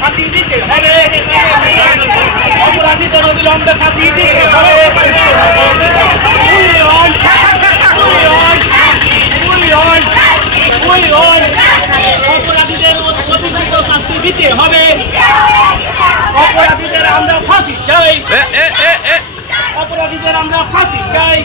ফাঁসি দিতে হবে, অপরাধীদের অবিলম্বে ফাঁসি দিতে হবে। অপরাধীদের অতিরিক্ত শাস্তি দিতে হবে। অপরাধীদের আমরা ফাঁসি চাই, অপরাধীদের আমরা ফাঁসি চাই।